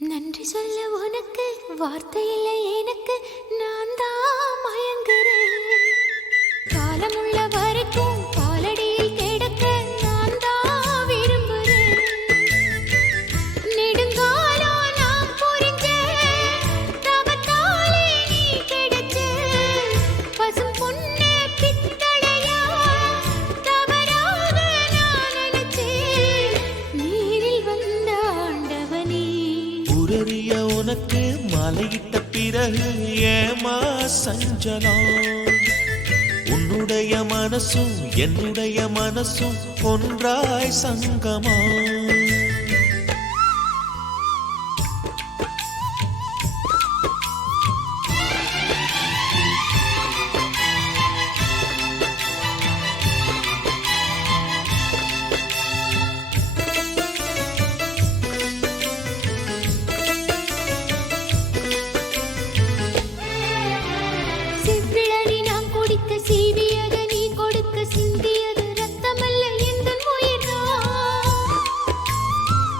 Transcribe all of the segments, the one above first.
நன்றி சொல்ல உனக்கு வார்த்தை இல்லை எனக்கு, நான் தான் மயங்குறேன். காலமுள்ள வரைக்கும் காலடியில் கிடக்க நான் தான் விரும்புறேன். நெடுங்காலம் நான் புரிஞ்சேன், தவத்தாலே நீ கிடைச்ச பசும் பொன்னே பித்தளையா, தவறாக நான் நினைச்சேன். நீரில் வந்த ஆண்டவனே, உரறிய உனக்கு மலையிட்ட பிறகு ஏமா சஞ்சலம்? உன்னுடைய மனசும் என்னுடைய மனசும் ஒன்றாய் சங்கமா? செவ்விழி நான் குடிக்க சீவியத நீ கொடுக்க சிந்தியது ரத்தமல்ல எந்தன் உயிர்தான்.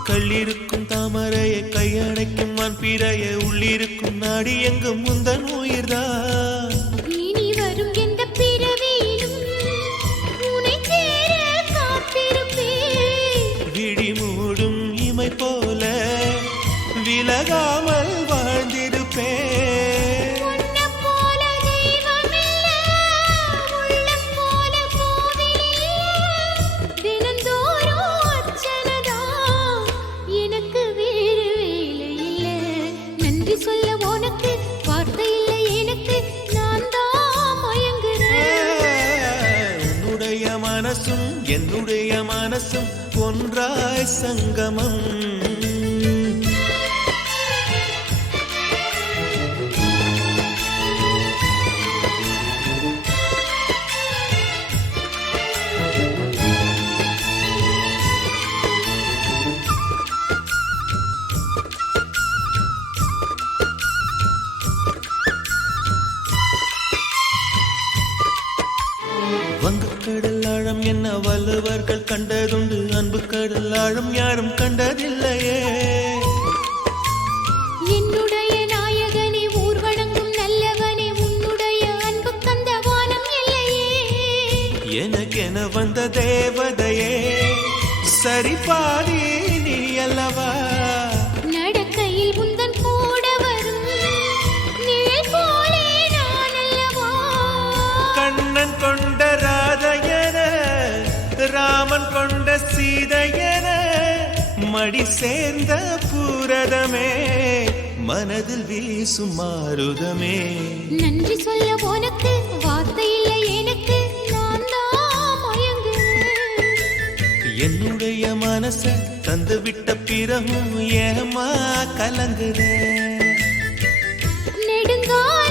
கள்ளிருக்கும் தாமரையை கையடைக்கும் வான்பிறைய உள்ளிருக்கும் நாடி எங்கும் முந்தன் உயிர்தான். இனி வரும் எந்த பிறவியிலும் உன்னை சேர காத்திருப்பேன். விழி மூடும் இமை போல விலகாமல் வாழ்ந்திருப்பேன். உன்னைப் போல தெய்வமில்ல, உள்ளம் போல கோவிலில்ல. தினந்தோறும் அர்ச்சனைதான், எனக்கு வேறு வேலை இல்லை. நன்றி சொல்ல உனக்கு வார்த்தை இல்லை எனக்கு, நான் தான் மயங்குறேன். உன்னுடைய மனசும் என்னுடைய மனசும் ஒன்றாய் சங்கமம். வங்கக்கடல் ஆழம் என்ன வள்ளுவர்கள் கண்டதுண்டு, அன்பு கடல் ஆழம் யாரும் கண்டதில்லையே. என்னுடைய நாயகனே, ஊர்வணங்கும் நல்லவனே, உன்னுடைய அன்பு கந்த வானம் இல்லையே. எனக்கென வந்த தேவதையே, சரி பாதி நீ அல்லவா? நடக்கையில் உந்தன் கூட வரும் நிழல் போலே நான் அல்லவா? கண்ணன் கொண்ட ராதையன, ராமன் கொண்ட சீதையன, மடி சேர்ந்த பூரதமே, மனதில் வீசும் மாருதமே. நன்றி சொல்ல உனக்கு வார்த்தை இல்லை எனக்கு, நான் தான் மயங்குறேன். என்னுடைய மனச தந்து விட்ட பிறகும் ஏமா கலங்குற? நெடுங்கால